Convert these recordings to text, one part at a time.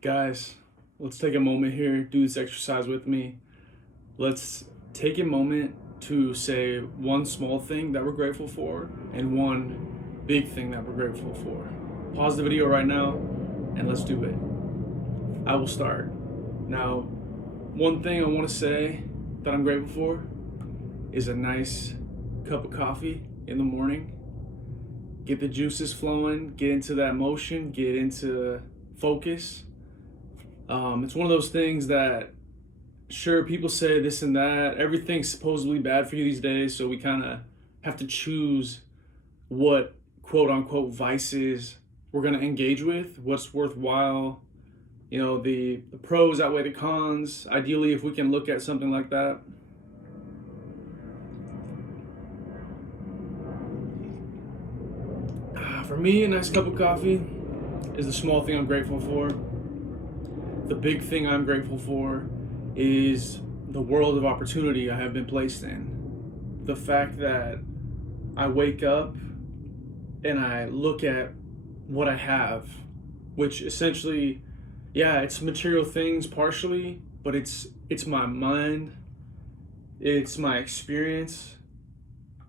Guys, let's take a moment here, do this exercise with me. Let's take a moment to say one small thing that we're grateful for and one big thing that we're grateful for. Pause the video right now and let's do it. I will start. Now, one thing I want to say that I'm grateful for is a nice cup of coffee in the morning. Get the juices flowing, get into that motion, get into focus. It's one of those things that, sure, people say this and that. Everything's supposedly bad for you these days, so we kind of have to choose what quote unquote vices we're going to engage with, what's worthwhile. The pros outweigh the cons. Ideally, if we can look at something like that. For me, a nice cup of coffee is the small thing I'm grateful for. The big thing I'm grateful for is the world of opportunity I have been placed in. The fact that I wake up and I look at what I have, which essentially, yeah, it's material things partially, but it's my mind, it's my experience.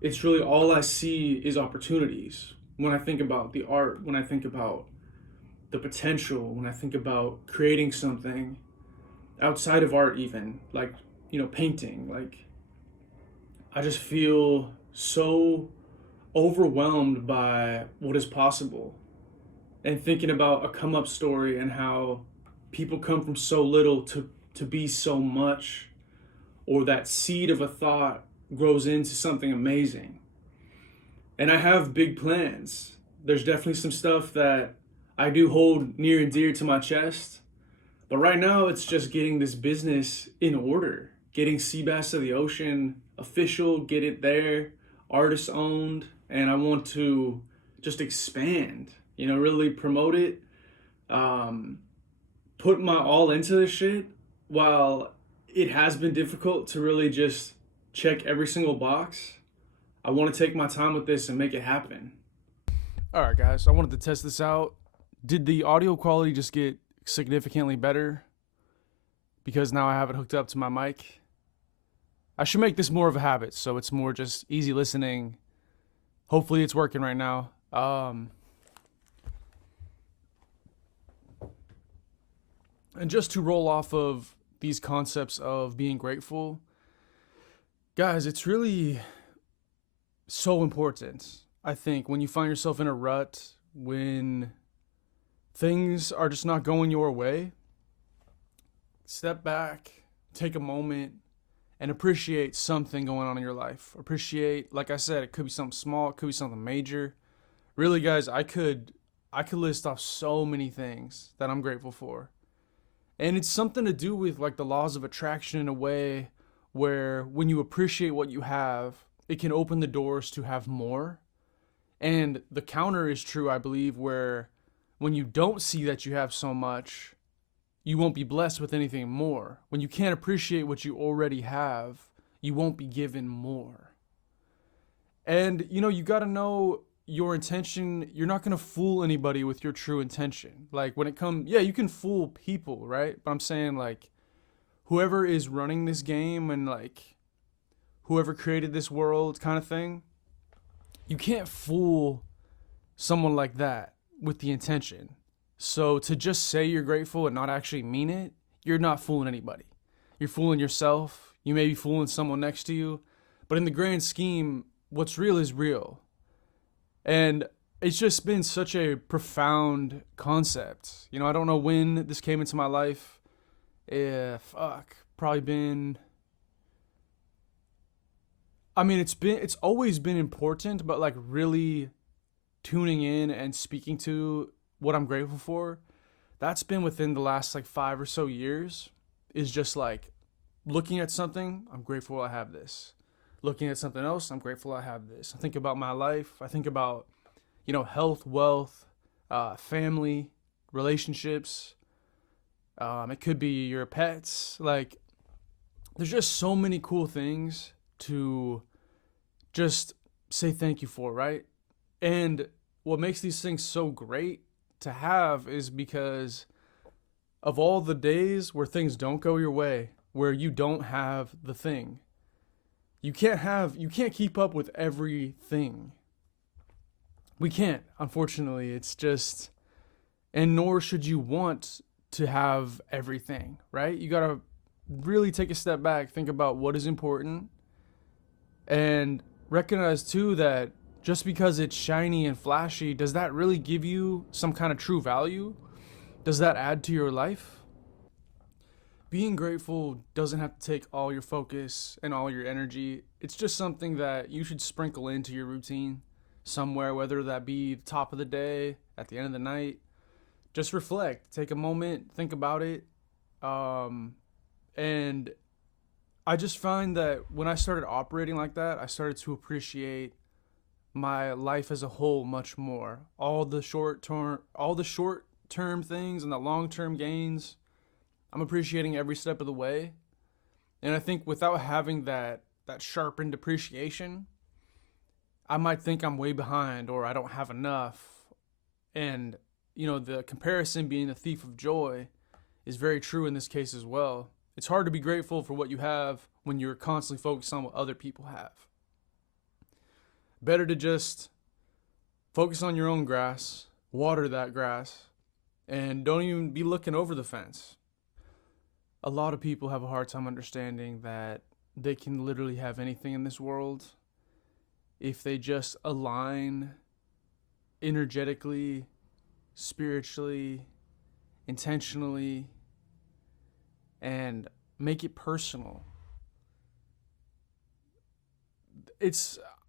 It's really all I see is opportunities. When I think about the art, when I think about the potential, when I think about creating something outside of art, even like, painting, like, I just feel so overwhelmed by what is possible. And thinking about a come up story and how people come from so little to be so much, or that seed of a thought grows into something amazing. And I have big plans. There's definitely some stuff that I do hold near and dear to my chest. But right now, it's just getting this business in order, getting Seabass of the Ocean official, get it there, artist owned, and I want to just expand, really promote it, put my all into this shit. While it has been difficult to really just check every single box, I want to take my time with this and make it happen. All right, guys, I wanted to test this out. Did the audio quality just get significantly better because now I have it hooked up to my mic? I should make this more of a habit so it's more just easy listening. Hopefully it's working right now. And just to roll off of these concepts of being grateful, guys, it's really so important. I think when you find yourself in a rut, when things are just not going your way, step back, take a moment, and appreciate something going on in your life. Appreciate, like I said, it could be something small, it could be something major. Really, guys, I could list off so many things that I'm grateful for. And it's something to do with like the laws of attraction in a way where when you appreciate what you have, it can open the doors to have more. And the counter is true, I believe, where when you don't see that you have so much, you won't be blessed with anything more. When you can't appreciate what you already have, you won't be given more. And you got to know your intention. You're not going to fool anybody with your true intention. Like when it comes, yeah, you can fool people, right? But I'm saying like whoever is running this game and like whoever created this world kind of thing, you can't fool someone like that with the intention. So to just say you're grateful and not actually mean it, you're not fooling anybody. You're fooling yourself. You may be fooling someone next to you. But in the grand scheme, what's real is real. And it's just been such a profound concept. I don't know when this came into my life. Probably been, it's always been important, but like really tuning in and speaking to what I'm grateful for, that's been within the last like 5 or so years. Is just like looking at something, I'm grateful I have this. Looking at something else, I'm grateful I have this. I think about my life. I think about, health, wealth, family, relationships. It could be your pets. Like, there's just so many cool things to just say thank you for, right? And what makes these things so great to have is because of all the days where things don't go your way, where you don't have the thing, you can't keep up with everything. We can't, unfortunately. It's just, and nor should you want to have everything, right? You got to really take a step back, think about what is important, and recognize too that just because it's shiny and flashy, does that really give you some kind of true value? Does that add to your life? Being grateful doesn't have to take all your focus and all your energy. It's just something that you should sprinkle into your routine somewhere, whether that be the top of the day, at the end of the night. Just reflect, take a moment, think about it. And I just find that when I started operating like that, I started to appreciate my life as a whole much more. All the short term things and the long term gains, I'm appreciating every step of the way. And I think without having that sharpened appreciation, I might think I'm way behind or I don't have enough. And the comparison being the thief of joy is very true in this case as well. It's hard to be grateful for what you have when you're constantly focused on what other people have. Better to just focus on your own grass, water that grass, and don't even be looking over the fence. A lot of people have a hard time understanding that they can literally have anything in this world if they just align energetically, spiritually, intentionally, and make it personal.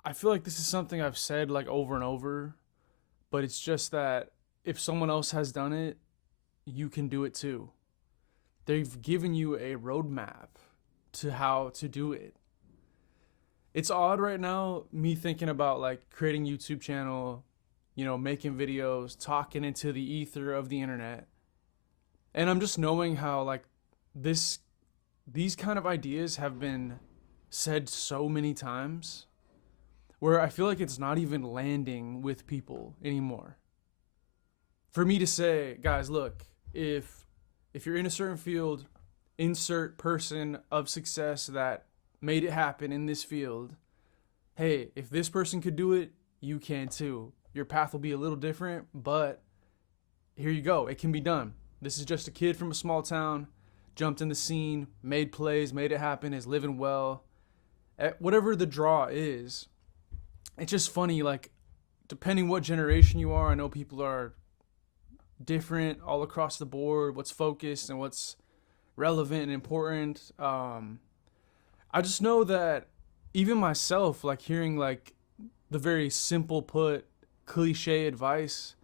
I feel like this is something I've said like over and over, but it's just that if someone else has done it, you can do it too. They've given you a roadmap to how to do it. It's odd right now, me thinking about like creating a YouTube channel, making videos, talking into the ether of the internet. And I'm just knowing how like these kind of ideas have been said so many times where I feel like it's not even landing with people anymore. For me to say, guys, look, if you're in a certain field, insert person of success that made it happen in this field. Hey, if this person could do it, you can too. Your path will be a little different, but here you go. It can be done. This is just a kid from a small town, jumped in the scene, made plays, made it happen, is living well. Whatever the draw is, it's just funny, like, depending what generation you are, I know people are different all across the board, what's focused and what's relevant and important. I just know that even myself, like hearing like the very simple put cliche advice,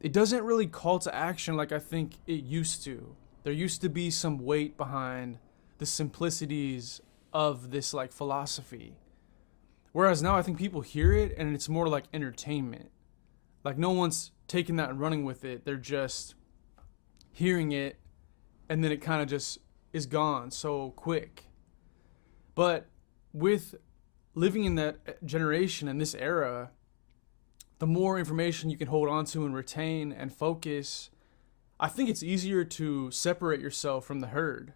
it doesn't really call to action like I think it used to. There used to be some weight behind the simplicities of this like philosophy. Whereas now I think people hear it and it's more like entertainment. Like no one's taking that and running with it. They're just hearing it and then it kind of just is gone so quick. But with living in that generation and this era, the more information you can hold on to and retain and focus, I think it's easier to separate yourself from the herd.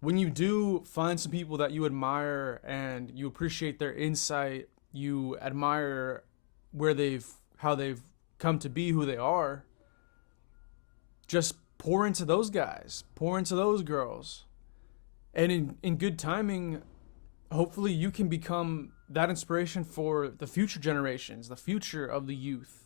When you do find some people that you admire and you appreciate their insight, you admire how they've come to be who they are, just pour into those guys, pour into those girls. And in good timing, hopefully you can become that inspiration for the future generations, the future of the youth.